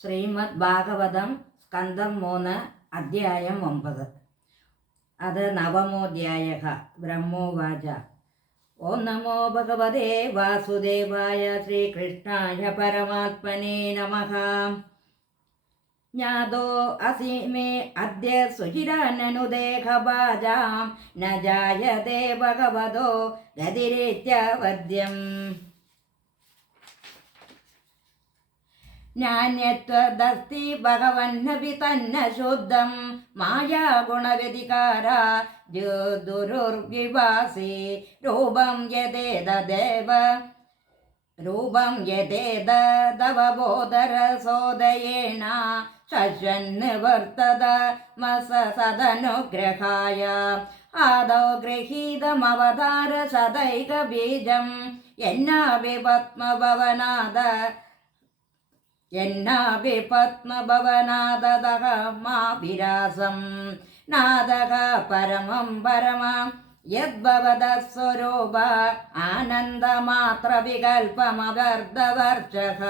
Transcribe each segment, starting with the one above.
ശ്രീമദ് ഭാഗവതം സ്കന്ധം 3 അധ്യായം 9. അത് നവമോധ്യായ. ബ്രഹ്മോവാച. ഓം നമോ ഭഗവതേ വാസുദേവായ ശ്രീകൃഷ്ണായ പരമാത്മനേ നമഃ. ജ്ഞാതോ അസി മേ അദ്യ സുചിരാനനുദേഹഭാജാം ന ജായതേ ഭഗവതോ ഗതിരിത്യവദ്യം. നാന്യത്വദസ്തി ഭഗവന്നപി തന്ന ശുദ്ധം മായാഗുണവ്യതികാരാ ദുരുർവിഭാസി രൂപം യതേതദേവ യതേതദവബോധരസോദയേന ശശ്വന്നിവർത്തത സദനുഗ്രഹായ ആദൗ ഗൃഹീതമവതാര സദൈകബീജം എന്നാഭിപത്മഭവനാദതഃ മാവിരാസം നാദഃ പരമം പരമം യദ്ഭവതഃ സ്വരൂപ ആനന്ദമാത്രവികൽപമവർദ്ധവർഷഃ.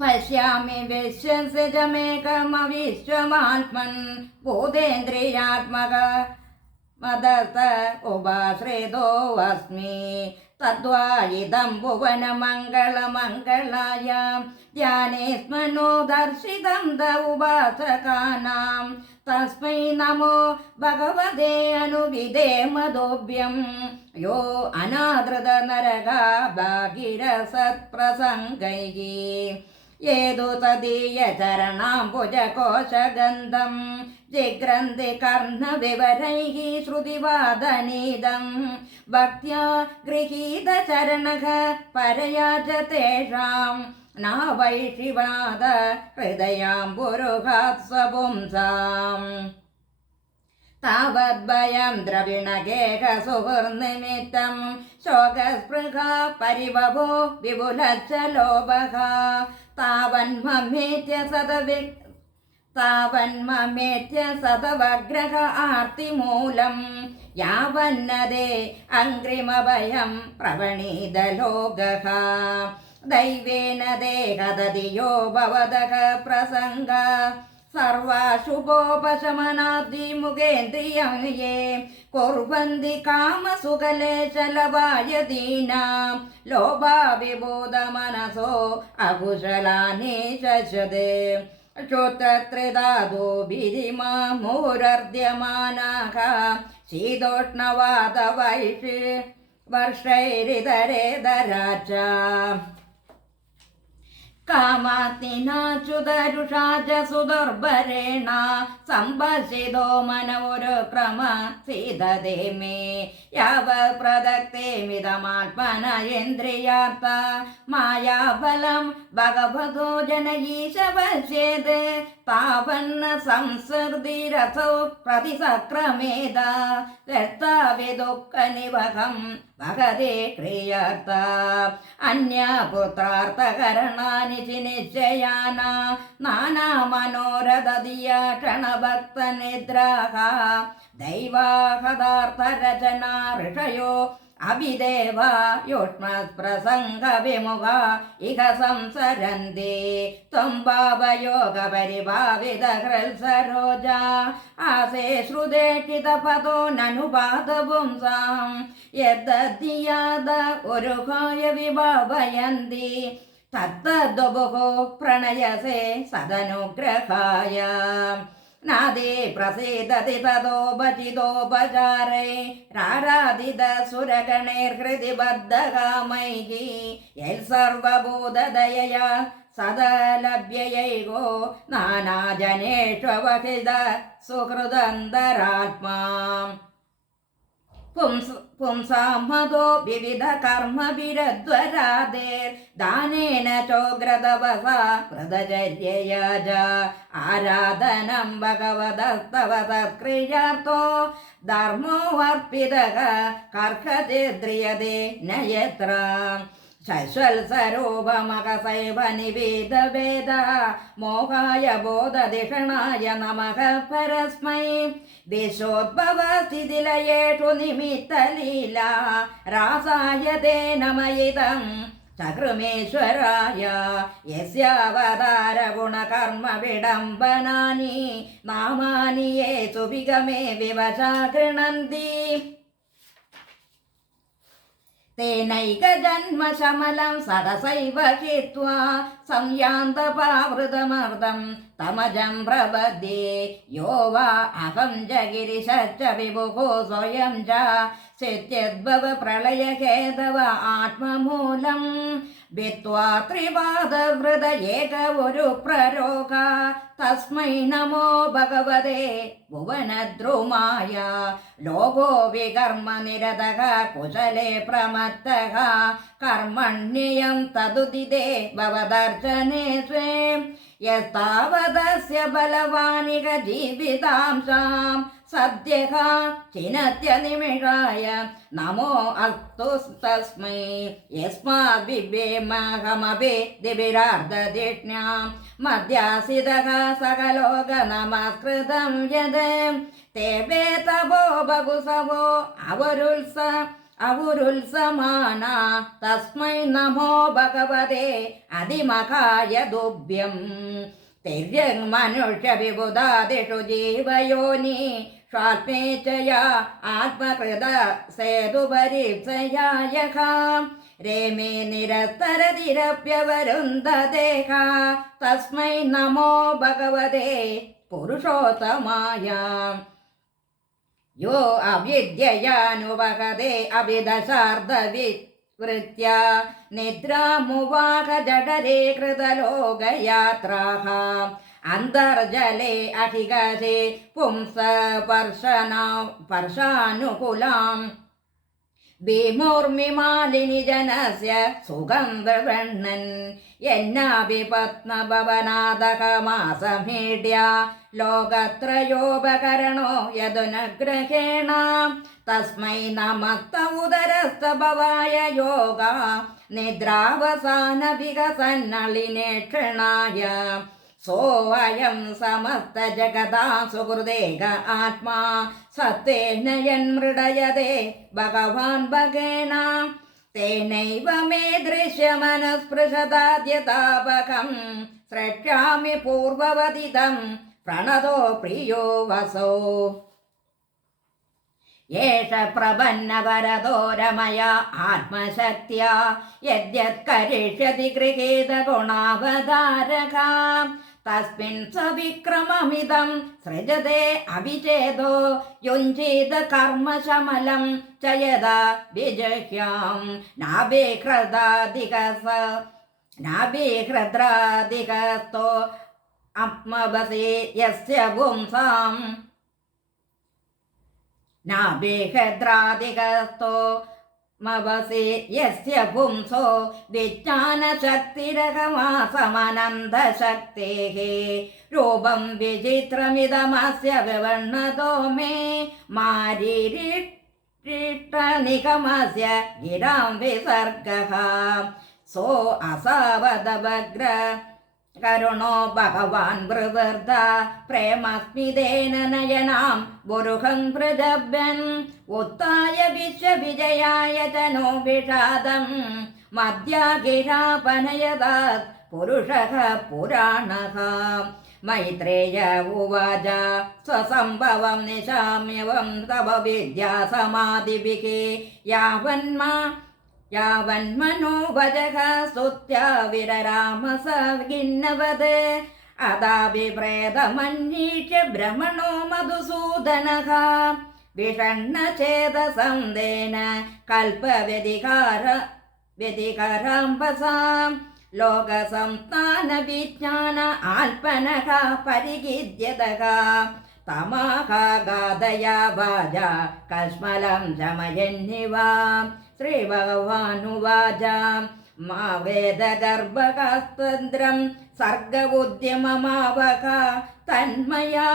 പശ്യാമി വിശ്വസജമേകമവിശ്വമാത്മൻ ഭൂതേന്ദ്രിയാത്മക മദത ഉപാശ്രിതോ അസ്മി തദ്വാ ഇദം ഭുവനമംഗളമംഗളായ ധ്യാനേസ്മനോ ദർശിതം ത ഉപാസകാനാം തസ്മൈ നമോ ഭഗവതേ അനുവിധേമ ദോഭ്യം യോ അനാദൃത നരകാ ഭാഗിരസത്പ്രസംഗൈഃ യേതു തദീയ ചരണാംബുജകോശഗന്ധം ജിഗ്രന്ഥി കർണവിവരൈഃ ശ്രുതിവാദനീദം ഭക്ത്യാ ഗൃഹീതചരണഃ പരയാ ച തേഷാം നാവൈഷിവാദ ഹൃദയാംബുരുഹാത്സപുംസാം. താവദ്ഭയം ദ്രവിണഗേഹ സുഹൃന്നിമിത്തം ശോകസ്പൃഹാ പരിഭവോ വിപുലശ്ച ലോഭഃ താവന്മമേത്യ സതവഗ്രഹ ആർത്തിമൂലം യാവന്നദേ അംഗ്രിമഭയം പ്രവണീതലോകഃ ദൈവേന ദേഹദതിയോ ഭവതഃ പ്രസംഗ സർവാശുഭോപശമനാദ്വിമുഖേന്ദ്രിയം യേ കുർവന്തി കാമസുഖലേശലഭായതീനാം ലോഭാവിബോധമനസോ അകുശലാനി ശശ്വതേ. ശ്രോത്രത്രിധാതുഭിരിമൂരർദ്യമാനാഃ ശീതോഷ്ണവാതവൈഷി വർഷൈരിതരേതരാച്ച കാമാഗ്നിനാച്യുതരുഷാ ച സുദുർഭരേണ സംഭസിതോ മനോരുക്രമ സീതതേ മേ യാവത് പ്രദക്തേമിതമാത്മന ഇന്ദ്രിയാർത്ഥ മായാഫലം ഭഗവതോ ജനയീശ പശ്യേത് താവന്ന സംസൃതിരസോ പ്രതിസക്രമേത രക്താവിദുഃഖനിവഹം ഭഗതേ ക്രിയാർത്ഥ അന്യപുത്രാർത്ഥകരണാനി നിശ്ചയാന നാനാമനോരഥദിയ ക്ഷണഭക്തനിദ്രാഃ ദൈവാഹദാർത്ഥരചനാ ഋഷയോ അഭിദേവ യുഷ്മസ്പ്രസംഗവിമുഖ ഇഹ സംസരന്തി ത്വം ഭാവയോഗപരിഭാവിതഹൃത്സരോജ ആസേ ശ്രുതേക്ഷിതപദോ നനുപാതപുംസാം യദ്ധിയാദ ഉരുഹായ വിഭാവയന്തി തത്തദ്വപുഃ പ്രണയസേ സദനുഗ്രഹായ നാദേ പ്രസീദതി തതോപചിതോപചാരൈ രാരാധിതസുരഗണൈർഹൃദി ബദ്ധകാമൈഃ യൽസർവഭൂതദയയാ സദലഭ്യയൈകോ നാനാജനേഷ്വവഹിത സുഹൃദന്തരാത്മാ. പുംസാം മതോ വിവിധ കർമ്മഭിരദ്വരാദേർ ദാനേന ചോഗ്രതപസാ വ്രതചര്യയാ ച ആരാധനം ഭഗവതസ്തവ സത്ക്രിയാർത്ഥോ ധർമ്മോവർപ്പിതഃ കർഹചിദ്രിയതേ ന യത്ര ശശ്വത്സരൂപമകസൈവ നിവേദവേദ മോഹായ ബോധധിഷണായ നമഃ പരസ്മൈ ദിശോദ്ഭവസ്ഥിതിലയേഷു നിമിത്തലീല രാസായ തേ നമയിതം ചകൃമേശ്വരായ യസ്യാവതാര ഗുണകർമ്മ വിഡംബനാനി നാമാനി യേ സുവിഗമേ വിവശാ ഗൃണന്തി തേനൈകജന്മശമലം സദസൈവ ഹിത്വാ സംയാന്തപാവൃതമർദ്ദം തമജം പ്രപദ്യേ യോ വാ അഹം ച ഗിരിശശ്ച വിഭുഃ സ്വയം ച സിദ്ധ്യദ്ഭവ പ്രളയഹേതവ ആത്മമൂലം ഭിത്വാ ത്രിപാദവൃത ഏക ഒരു പ്രരോഗ തസ്മൈ നമോ ഭഗവതേ ഭുവനദ്രുമായ ലോകോ വികർമ്മ നിരതഃ കുശലേ പ്രമത്തഃ കർമ്മണ്യം തദുദിതേ ഭവദർശനേ സ്വേ യസ്താവദസ്യ ബലവാനിക ജീവിതാംശാം സദ്യഃ ചിനത്യനിമിഷായ നമോ അസ്തു തസ്മൈ യസ്മാദ് വിവേമഹമപി ദിവിരാർദ്ധധിഷ്ണ്യാം മധ്യാസിതഃ സകലോക നമസ്കൃതം യത് തേവേ തപോ ബഹുസവോ അവരുത്സമാന തസ്മൈ നമോ ഭഗവതേ അതിമഹായ ദുഭ്യം തിര്യങ് മനുഷ്യ വിബുധാദിഷു ജീവയോനി സ്വാത്മേച്ഛയാ ആത്മകൃത സേതുപരീപ്സയായഃ രേമേ നിരത്തരതിരപ്യവരുന്ധദേഹ തസ്മൈ നമോ ഭഗവതേ പുരുഷോത്തമായ യോ അവിദ്യയാനുവഹതേ അവിദശാർദ്ധവിവൃത്യ നിദ്രാമുവാഹ ജഠരേ കൃതലോകയാത്രാഃ അന്തർജലേ അധികശേ പുംസ പർശാനുകുലാം ഭീമോർമിമാലിനി ജനസ്യ സുഗന്ധവണ്ണൻ എന്നാപി പത്മഭവനാദകമാസമീഡ്യ ലോകത്രയോപകരണോ യദുനഗ്രഹേണ തസ്മൈ നമസ്ത ഉദരസ്ഥ ഭവായ യോഗ നിദ്രാവസാന വികസന്നളിനേക്ഷണായ സോऽയം സമസ്ത ജഗതാ സുഹൃദേക ആത്മാ സത്യേന യന്മൃഡയതേ ഭഗവാൻ ഭഗേന തേനൈവ മേ ദൃശ്യമനുസ്പൃശതാദ്യതാപകം സ്രക്ഷ്യാമി പൂർവവദിതം പ്രണതോ പ്രിയോ വസോ യേഷ പ്രപന്നവരദോ രമയ ആത്മശക്ത്യാ യദ്യത് കരിഷ്യതി ഗൃഹീത ഗുണാവതാരക തസ്മിൻ സവിക്രമമിദം സൃജതേ അവിചേദോ യുഞ്ജീത കർമ്മശമലം ചയദാ വിജഹ്യാം നാഭിഹൃദ്രാദികസ്തോ ആത്മവസേ യസ്യ പുംസാം നാഭിഹൃദ്രാദികസ്തോ മവസി യസ്യ പുംസോ വിജ്ഞാനശക്തിരകമാസമനന്തശക്തേഃ രൂപം വിചിത്രമിദമസ്യ വിവർണതോ മേ മാരീരിഷ്ടനിഗമസ്യ ഗിരാം വിസർഗഃ സോ അസാവദഭഗ്ര കരുണോ ഭഗവാൻ പ്രവൃദ്ധ പ്രേമസ്മിതേന നയനാം ബുരുഹം പ്രജഭ്യൻ ഉത്തായ വിശ്വവിജയായ ജനോ വിഷാദം മധ്യാഗിരാപനയതാത് പുരുഷഃ പുരാണഃ മൈത്രേയ ഉവാച സ്വസംഭവം നിശാമ്യവം തവ വിദ്യാസമാധിഭിः യാവന്മനോവജഃ സ്തുത്യ വിരരാമസ ഗിന്നവത് അതാഭിപ്രേതമന്വീക്ഷ്യ ഭ്രമണോ മധുസൂദനഃ വിഷണ്ണചേതസം തേന കൽപ്പവ്യതികാരാംബസാം ലോകസംസ്ഥാനവിജ്ഞാന ആൽപനഃ പരിഗിദ്യതഃ തമാഹാഗാദയാ വാച കശ്മലം ശമയന്നിവ ശ്രീഭഗവാനുവാച മാ വേദഗർഭകാസ്തന്ത്രം സർഗ ഉദ്യമമാവക തന്മയാ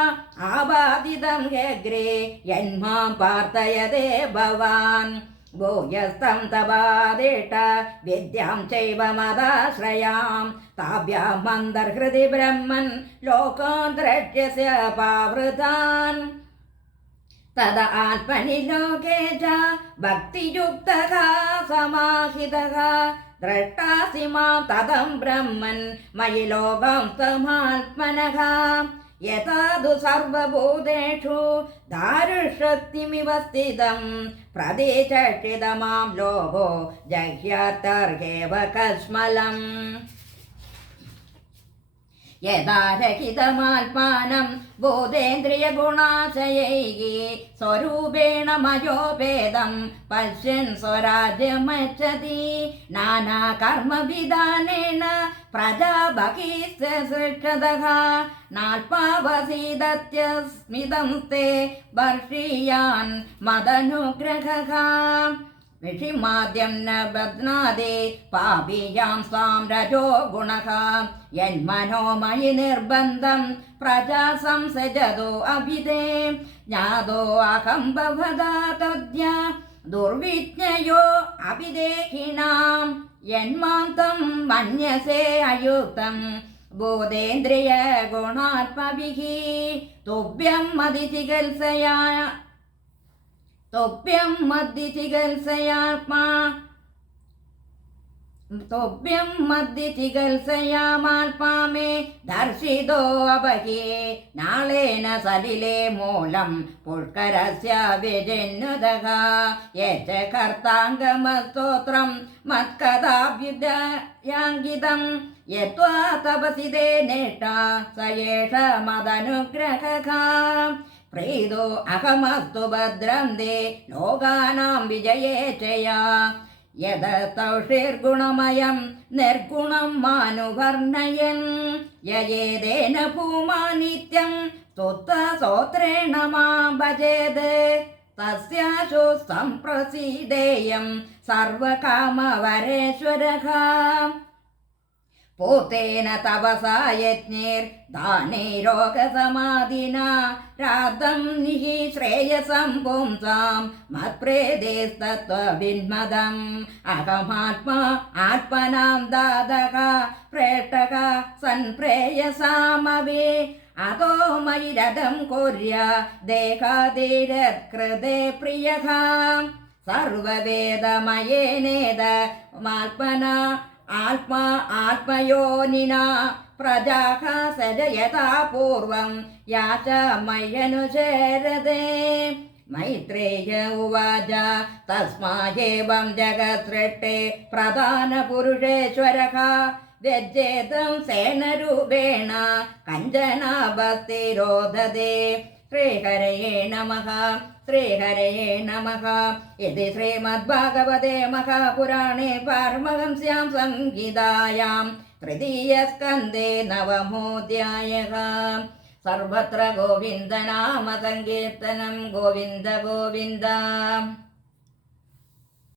ആവാദിതം ഹ്യഗ്രേ യന്മാം പാർത്ഥയതേ ഭവാൻ ഭൂയസ്തം തപാദിഷ്ട വിദ്യാം ചൈവ മദാശ്രയാം താഭ്യാം അന്തർഹൃദി ബ്രഹ്മൻ ലോകാൻ ദ്രക്ഷ്യസ്യ പാവൃതാൻ തദ ആത്മനി ലോകേ ച ഭക്തിയുക്തഃ സമാഹിതഃ द्रष्टासि मां ततं ब्रह्मन् मयि लोकं समात्मनः यथा तु सर्वभूतेषु दारुशक्तिमिव स्थितं प्रदेचक्षित मां लोको जह्यात्तर्हेव कस्मलम् यदा रहितमात्मानं बोधेन्द्रियगुणाशयैः स्वरूपेण मयोपेदं पश्यन् स्वराज्यमच्छति नानाकर्मविधानेन प्रजा बहिश्च सृष्टतः नाल्पावसीदत्यस्मितं ते वर्षीयान् मदनुग्रहः ऋषिमाद्यं न बध्नादे पापीयां स्वां रजो गुणः यन्मनोमयि निर्बन्धं प्रजा संसजतो अभिधे ज्ञातो अहं भवदा तद्य दुर्विज्ञयो अभिदेहिनां यन्मान्तं मन्यसे अयुक्तं बोधेन्द्रियगुणात्मभिः तुभ्यं मदिचिकित्सया तोभ्यं मद्दि चिकित्सयामाल्पा मे दर्शितो अबहे नाळेन सलिले मूलं पुष्करस्य विजिन्नुदः यच्च कर्ताङ्गमस्तोत्रं मत्कदाभ्युदयाङ्गितं यत्त्वा तपसि ते निष्ठा स एष मदनुग्रहः प्रीतो अहमस्तु भद्रं ते लोकानां विजये चया यदस्तौषिर्गुणमयं निर्गुणं मानुवर्णयन् ययेदेन भूमा नित्यं स्तोत्रेण मां भजेत् तस्याशु सम्प्रसीदेयं सर्वकामवरेश्वरः पूतेन तपसा यज्ञैर्दानैरोगसमाधिना राद्धं निः श्रेयसं पुंसां मत्प्रेदेस्तत्त्वविन्मदम् अहमात्मा आत्मनां दादः प्रेष्टः सन्प्रेयसामवे अतो मयि रथं कुर्या देहादेरत्कृते प्रियः सर्ववेदमयेनेद मात्मना आत्मयोनिना प्रजाः सजयता पूर्वं या च मय्यनुचरते मैत्रेय उवाच तस्मादेवं जगत्सृष्टे प्रधानपुरुषेश्वरः व्यज्येतं सेनरूपेण कञ्चनाभस्तिरोदते श्रीहरये नमः श्रीहरये नमः इति श्रीमद्भागवते महापुराणे पारमहंस्यां संहितायां तृतीयस्कन्धे नवमोऽध्यायः सर्वत्र गोविन्दनाम संकीर्तनं गोविन्द गोविन्द।